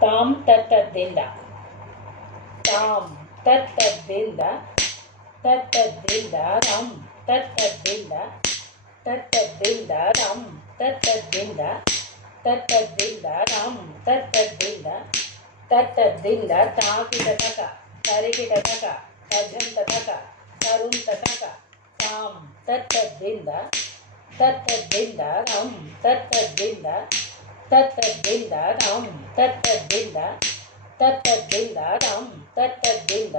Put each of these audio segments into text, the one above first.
తాం తత్తద్దింద తాం తత్తద్దింద తత్తద్దింద రం తత్తద్దింద తత్తద్దింద రం తత్తద్దింద తత్తద్దింద రం తత్తద్దింద తత్తద్దింద తాకిటతక తరికిటతక తజంతతక తరుంతతక తాం తత్తద్దింద తత్తద్దింద రం తత్తద్దింద తత్తద్దింద రం తత్తద్దింద తత్తద్దింద రం తత్తద్దింద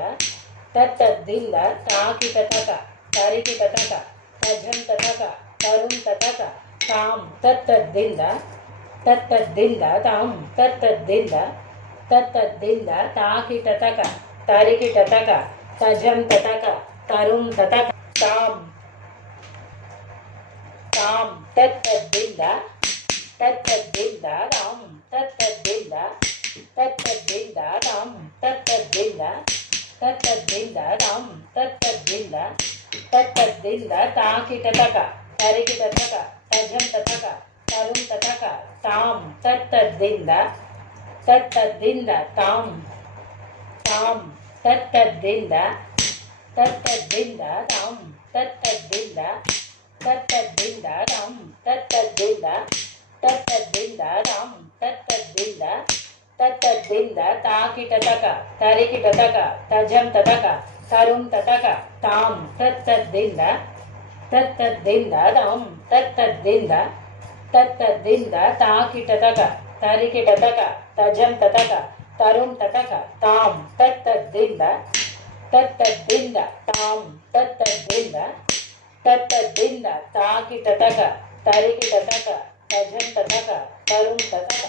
తత్తద్దింద తాకిటతక తరికిటతక తజంతతక తరుంతతక తాం తత్తద్దింద తత్తద్దింద తాం తత్తద్దింద తత్తద్దింద తాకిటతక తరికిటతక తజంతతక తరుంతతక తాం తాం తత్తద్దింద తత్తద్దింద రం తత్తద్దింద తత్తద్దింద రం తత్తద్దింద తత్తద్దింద రం తత్తద్దింద తత్తద్దింద తాకిటతక తరికిటతక తజంతతక తరుంతతక తాం తత్తద్దింద తత్తద్దింద తాం తాం తత్తద్దింద తత్తద్దింద రం తత్తద్దింద తత్తద్దింద రం తత్తద్దింద తత్తద్దింద రం తత్తద్దింద తత్తద్దింద తాకిటతక తరికిటతక తజంతతక తరుంతతక తాం తత్తద్దింద తత్తద్దింద రం తత్తద్దింద తత్తద్దింద తాకిటతక తరికిటతక తజంతతక తరుంతతక తాం తత్తద్దింద తత్తద్దింద తాం తత్తద్దింద తత్తద్దింద తాకిటతక తరికిటతక తజంతతక తరుంతతక